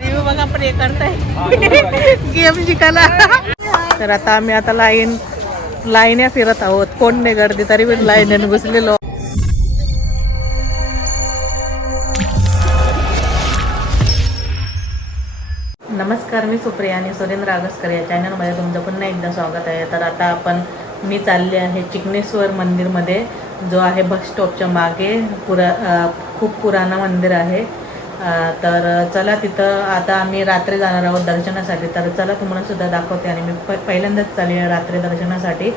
Review बघा प्रे करताय गेम शिकायला तर आता आम्ही आता लाईन लाईन फिरत आहोत कोण नाही गर्दी तरी पण लाईन घुसलेलो आणि सुरेंद्र आगसकर या चॅनलमध्ये तुमचं पुन्हा एकदा स्वागत आहे. तर आता आपण मी चालले आहे चिकनेश्वर मंदिरमध्ये जो आहे बस स्टॉपच्या मागे. पुरा खूप पुराणा मंदिर आहे. तर चला तिथं आता आम्ही रात्री जाणार आहोत दर्शनासाठी. तर चला तुम्हाला सुद्धा दाखवते आणि मी प पहिल्यांदाच चालली आहे रात्री दर्शनासाठी.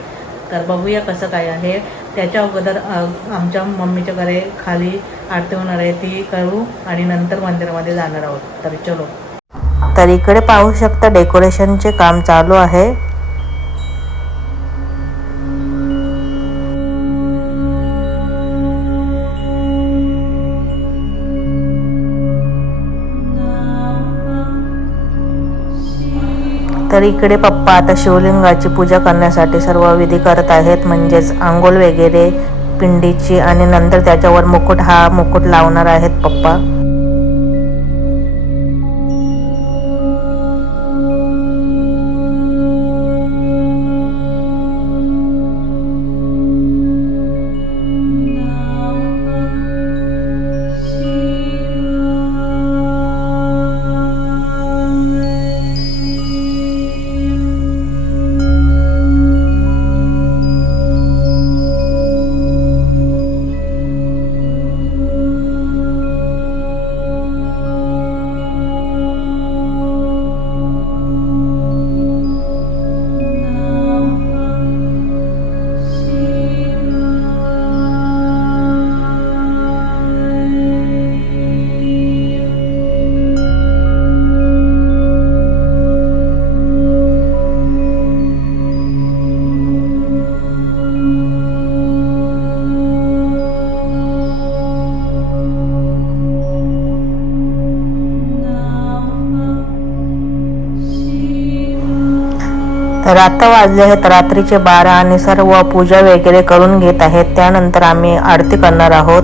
तर बघूया कसं काय आहे. त्याच्या अगोदर आमच्या मम्मीच्या घरी खाली आरती होणार आहे. ती करू आणि नंतर मंदिरामध्ये जाणार आहोत. तर चलो. तर इकडे पाहू शकता डेकोरेशनचे काम चालू आहे. तर इकडे पप्पा आता शिवलिंगाची पूजा करण्यासाठी सर्व विधी करत आहेत म्हणजेच आंघोळ वगैरे पिंडीची आणि नंतर त्याच्यावर मुकुट हा मुकुट लावणार आहेत पप्पा. तर वाजले आहेत रात्रीचे बारा आणि सर्व पूजा वगैरे करून घेत आहेत. त्यानंतर आम्ही आरती करणार आहोत.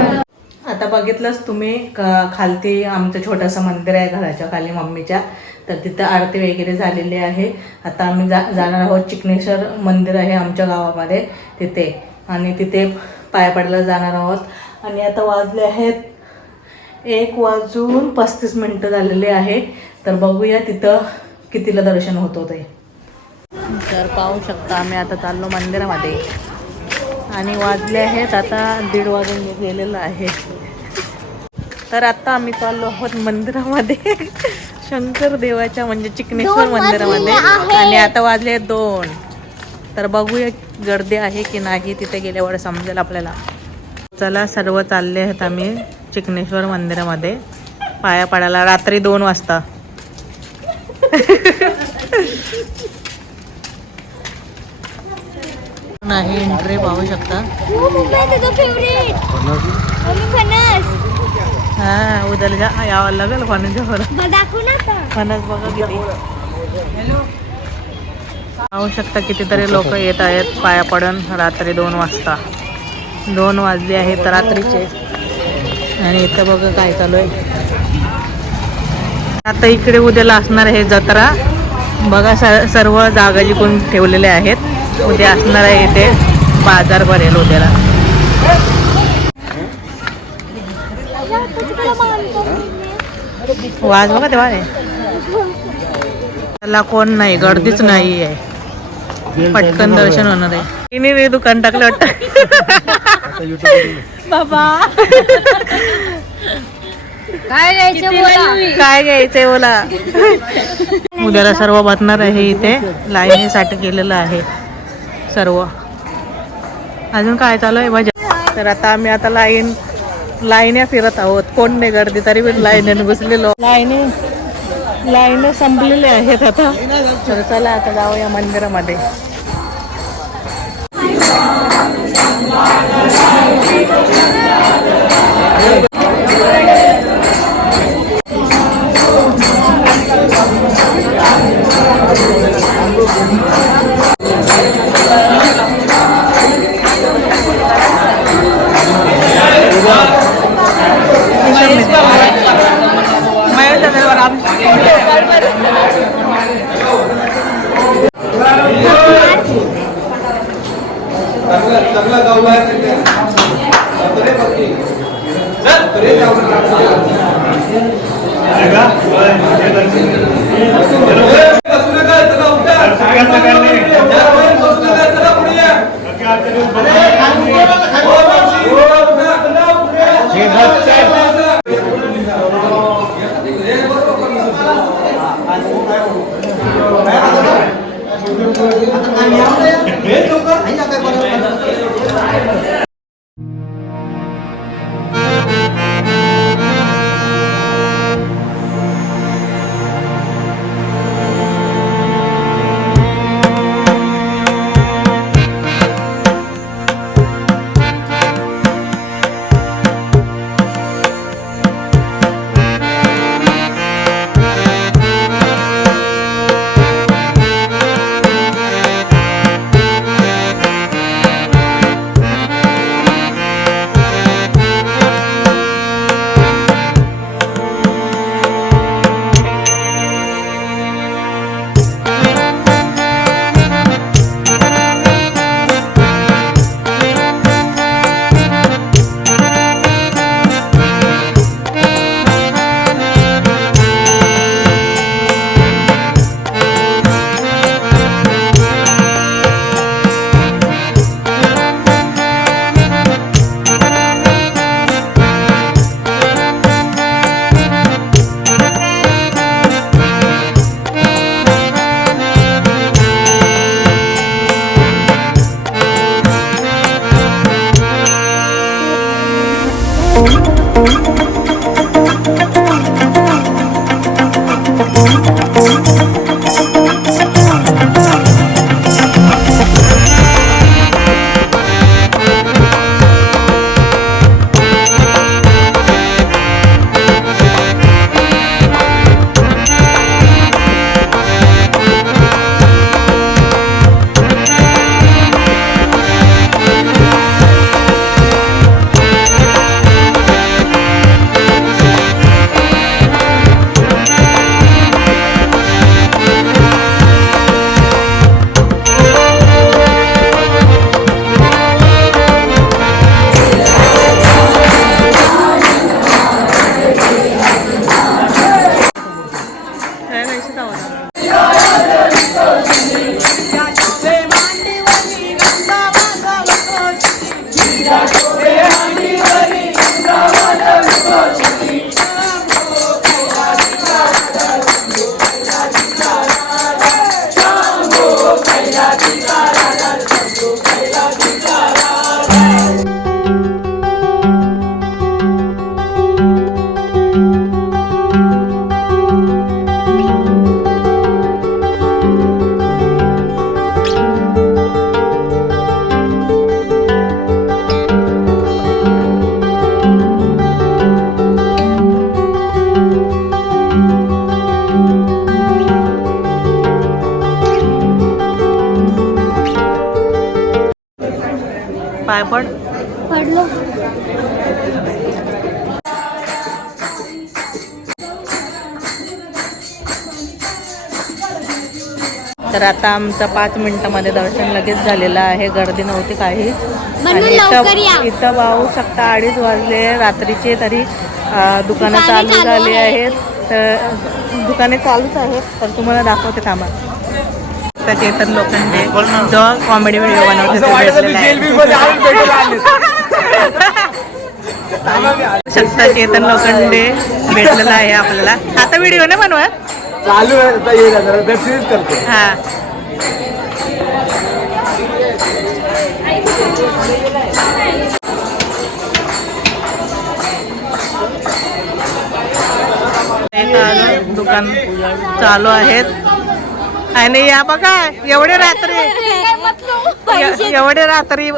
बघितलंच तुम्ही खालती आमचं छोटंसं मंदिर आहे घराच्या खाली मम्मीच्या. तर तिथं आरती वगैरे झालेली आहे. आता आम्ही जा जाणार आहोत चिकनेश्वर मंदिर आहे आमच्या गावामध्ये तिथे. आणि तिथे पाया पडायला जाणार आहोत. आणि आता वाजले आहेत एक वाजून पस्तीस मिनटं झालेले आहे. तर बघूया तिथं कितीला दर्शन होतं ते तर पाहू शकता आम्ही आता चाललो मंदिरामध्ये. आणि वाजले आहेत आता दीड वाजून गेलेलं आहे. तर आता आम्ही चाललो आहोत मंदिरामध्ये. शंकर देवाच्या म्हणजे चिकनेश्वर मंदिरामध्ये. आणि आता वाजले दोन. तर बघूया गर्दी आहे की नाही तिथे गेल्यावर समजेल आपल्याला. चला सर्व चालले आहेत आम्ही चिकनेश्वर मंदिरामध्ये. पाया पडायला रात्री दोन वाजता. नाही एंट्री पाहू शकता. फणस हा उद्याला जा. यावं लागेल फणसच्या आता. फणस बघा किती. पाहू शकता कितीतरी लोक येत आहेत पाया पडून. रात्री दोन वाजता. दोन वाजले आहेत रात्रीचे. आणि इथं बघा काय चालू आहे. आता इकडे उद्याला असणार आहे जत्रा. बघा स- सर्व जागा जिंकून ठेवलेले आहेत. उद्या असणार आहे इथे बाजार भरेल उद्याला. वाज बघा तेव्हा त्याला कोण नाही गर्दीच नाही आहे पटकन दर्शन होणार आहे. तिने रे दुकान टाकलं वाटतं. बाबा. काय घ्यायचं बोला. काय घ्यायचंय बोला. उद्याला सर्व बसणार आहे इथे. लाईनीसाठी केलेलं आहे. सर्व. अजून काय चालू आहे? मजा. तर आता आम्ही आता लाईन लाईन्या फिरत आहोत. कोण नाही गर्दी तरी पण लाईन बसलेलो लाईने लाईन संपलेले आहेत आता. तर चला आता जाऊया मंदिरामध्ये. आमचं पाच मिनिटामध्ये दर्शन लगेच झालेलं आहे. गर्दी नव्हती काही. आणि. इथं इथं पाहू शकता अडीच वाजले. रात्रीचे तरी दुकानं चालू चालू झाली आहेत. तर दुकाने चालूच आहेत. तर तुम्हाला दाखवते थांबा. तर चेतन लोखंडे जो कॉमेडी व्हिडिओ बनवते. शकता चेतन लोखंडे भेटलेला आहे आपल्याला. आता व्हिडिओ नाही बनवत? चालू आहे वेब सिरीज करतो हा. दुकान चालू आहेत. आणि या बघा एवढे रात्री एवढे रात्री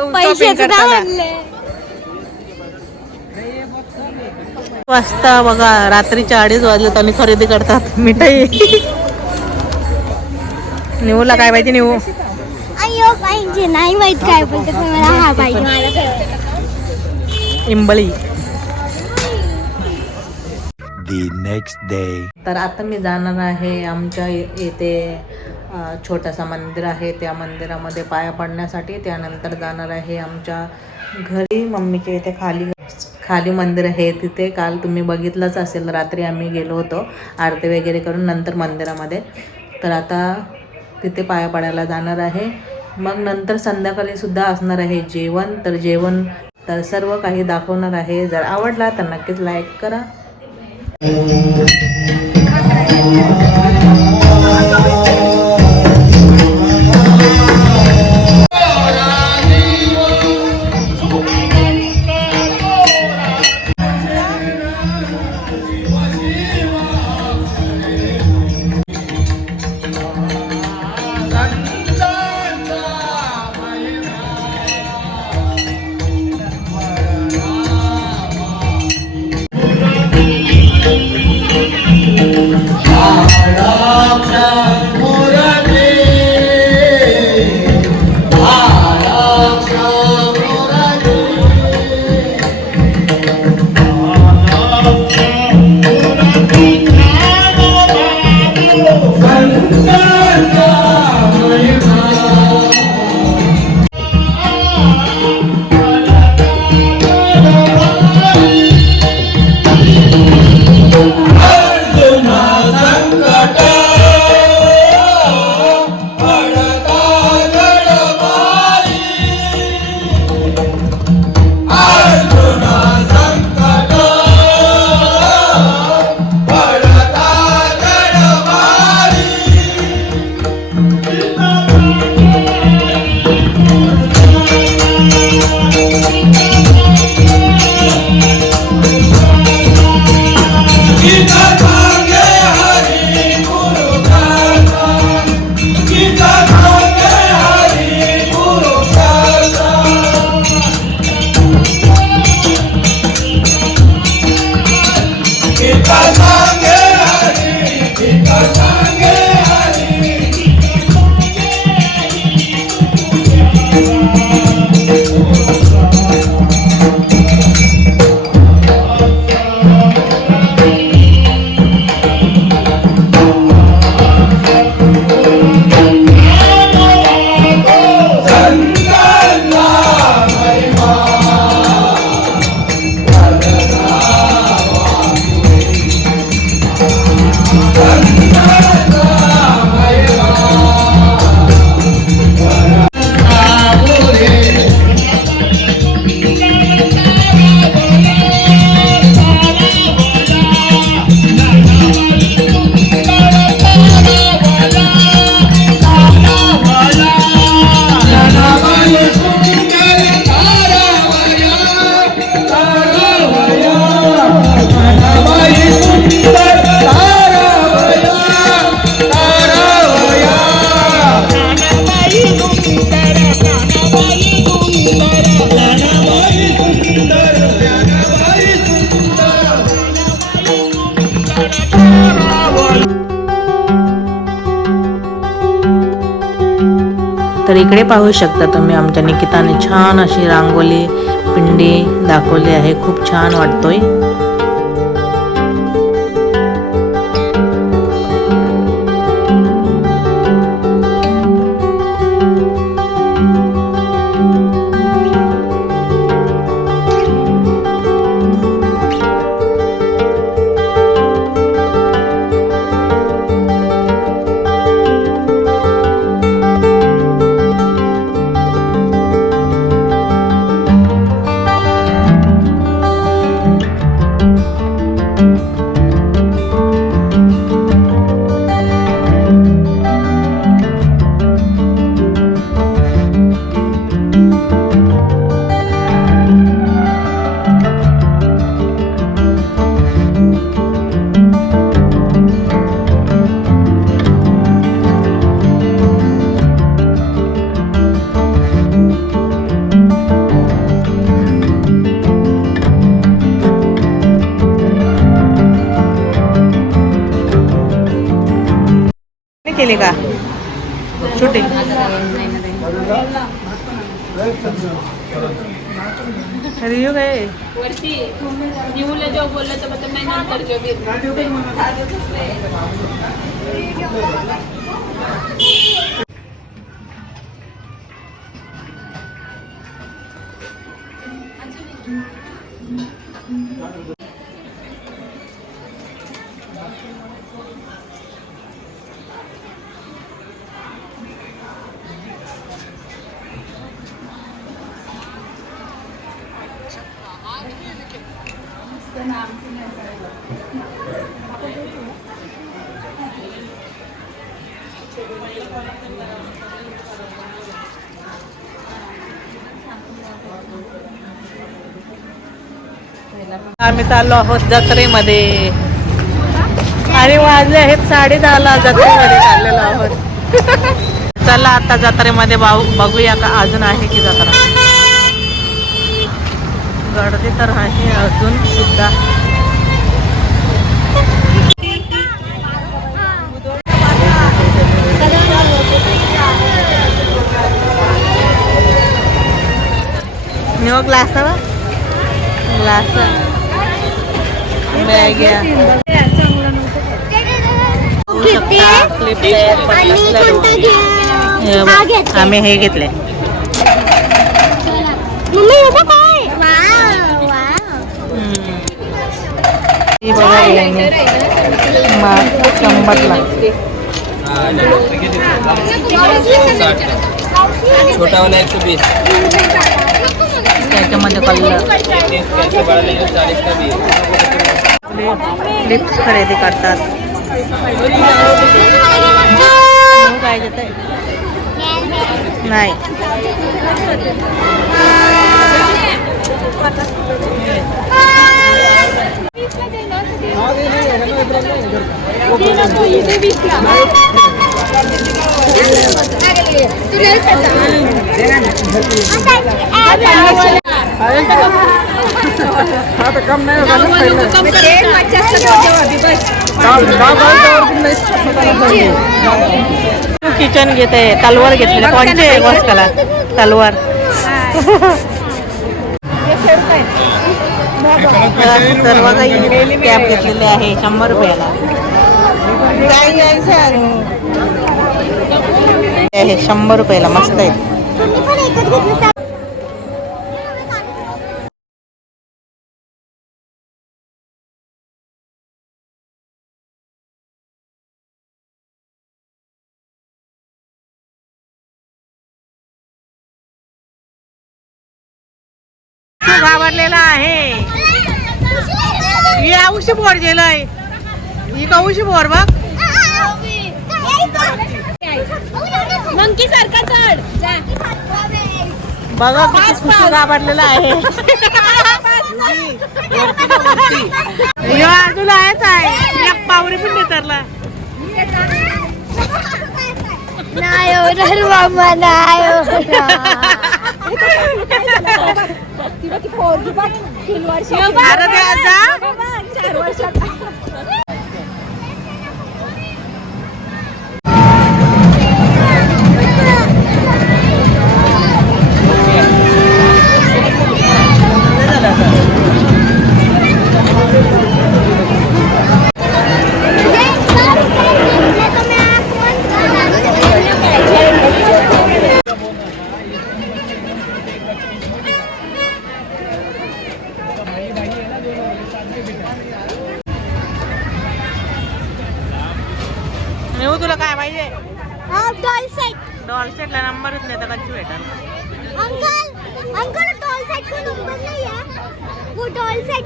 वाजता बघा रात्रीच्या अडीच वाजले आणि खरेदी करतात मिठाई. निवूला काय पाहिजे निवू पाहिजे नाही माहीत काय बोलते पाहिजे इंबळी the next day. तर आता मी जाणार आहे आमच्या येथे इथे छोटासा मंदिर आहे. त्या मंदिरामध्ये पाया पडण्यासाठी त्यानंतर जाणार आहे आमच्या घरी. मम्मीच्या इथे खाली खाली मंदिर आहे तिथे. काल तुम्ही बघितलंच असेल रात्री आम्ही गेलो होतो आरती वगैरे करून नंतर मंदिरामध्ये. तर आता तिथे पाया पडायला जाणार आहे. मग नंतर संध्याकाळी सुद्धा असणार आहे जेवण. तर जेवण तर सर्व काही दाखवणार आहे. जर आवडला तर नक्कीच लाईक करा. तर तर इकडे पाहू शकता तुम्ही आमच्या निकिताने छान अशी रांगोली पिंडी दाखवली आहे. खूप छान वाटतोय. वरती निवूला जो बोलला तर मतलब मैं नंतर जो आम्ही चाललो आहोत जत्रेमध्ये. आणि वाजले आहेत साडे दहाला जत्रेमध्ये चाललेलो आहोत. चला आता जत्रेमध्ये भाऊ बघूया का अजून आहे की जत्रा. गर्दी तर आहे अजून सुद्धा. New glass glass bag. आम्ही हे घेतले. शंभरला छोटा वाला एक सौ बीस त्याच्यामध्ये कलर. कैसे खरेदी करतात. नाही. का करतात घेत नाही किचन घेते तलवार घेतलेलं कोणते वस्काला तलवार. तर बघा कॅप घेतलेली आहे शंभर रुपयाला. काय शंभर रुपयाला मस्त आहे. आवडलेला आहे. ही औषधी बोर गेलंय ही कौशी बोर बघ. मंकी सारखा चढ. जा. बघा किती आवडलेलं आहे. आहेच आहे. पावरी पण नाही मामा नाही होणार. अरे द्या जा नेऊ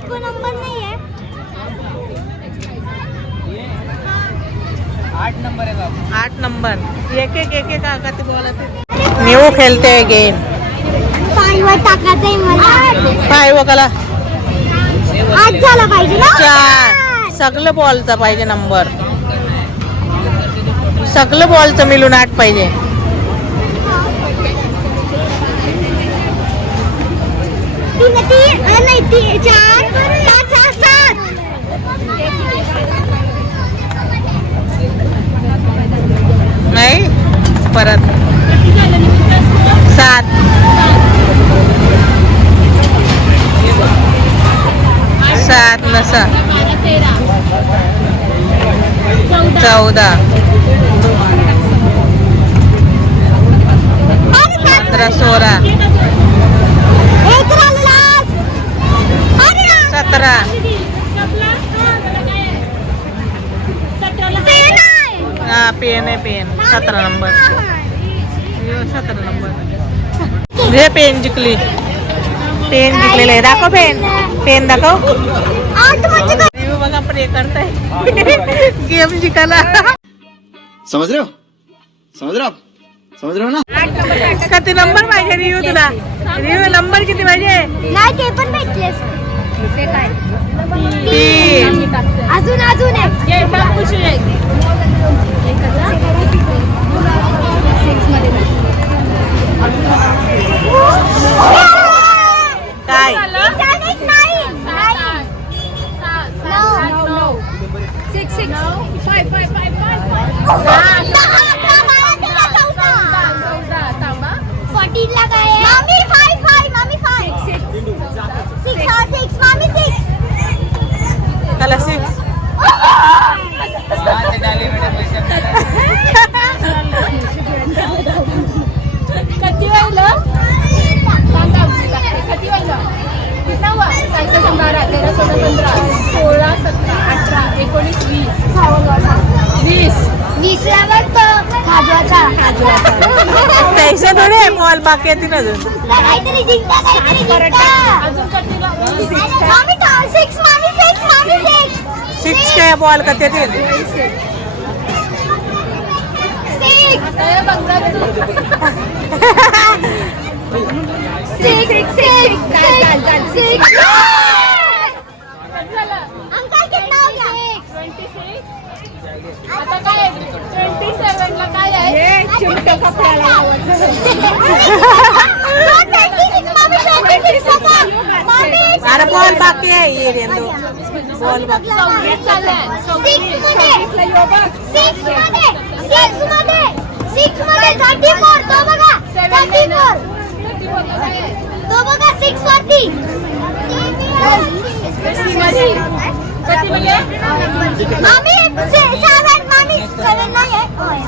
को नंबर नहीं है आठ नंबर है बाबू. आठ नंबर. एक एक एक एक का बोलत नेऊ खेळते गेम पायवर टाकायचंय मला. पाय वकाला आठ झाला पाहिजे ना. चार. सगळं बॉलचा पाहिजे नंबर सगळं बॉलचं मिळून आठ पाहिजे. तीन तीन नाही तीन चार पाच सहा सात. नाही परत. सात. सात नसा चौदा. पंधरा सोळा एक राहिलास. आणि ना. सतरा पेन आहे. हा पेन आहे पेन. सतरा नंबर. यो, सतरा नंबर. घे पेन जिंकली. पेन जिंकलेलं आहे. दाखव पेन. पेन दाखव. बघा पण हे करताय. गेम जिंकायला. समझ रहे हो? समझ रहे हो आप? समझ रहे हो ना? किती नंबर पाहिजे रिव्ह्यू तुला. रिव्ह्यू नंबर किती पाहिजे? नाही ते पण भेटलेस. तीन. अजून अजून आहे. बॉल का येतील सिक्स हे बघणार तू. सिक्स सिक्स सिक्स अंकल कितना हो गया 26. आता काय आहे? 27 ला काय आहे अरे बॉल बाकी आहे ये रेंदो बॉल बाकी सव्वीस चाललाय. सिक्समध्ये सिक्समध्ये सिक्समध्ये सिक्समध्ये थर्टी फोर तो बघा थर्टी फोर किती बघा काय आहे? तो बघा सिक्स वरती मध्ये. किती म्हणजे? मामी सेवन मामी सेवन नाही आहे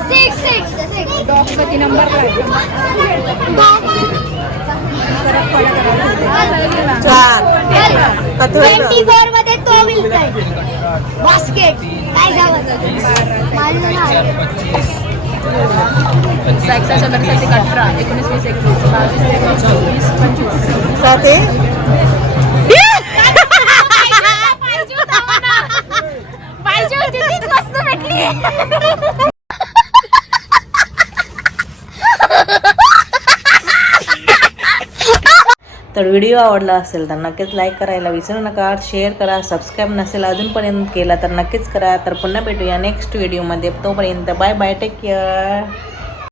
सिक्स सिक्स डॉग कधी नंबर चार. ट्वेंटी फोरमध्ये तो मिळतोय बास्केट. काय नाव अठरा एकोणीस वीस एकवीस बावीस तेवीस पंचवीस. साते तर व्हिडिओ आवडला असेल तर नक्कीच लाईक करायला विसरू नका. शेअर करा सबस्क्राईब नसेल अजूनपर्यंत केला तर नक्कीच करा. तर पुन्हा भेटूया नेक्स्ट व्हिडिओमध्ये तोपर्यंत बाय बाय टेक केअर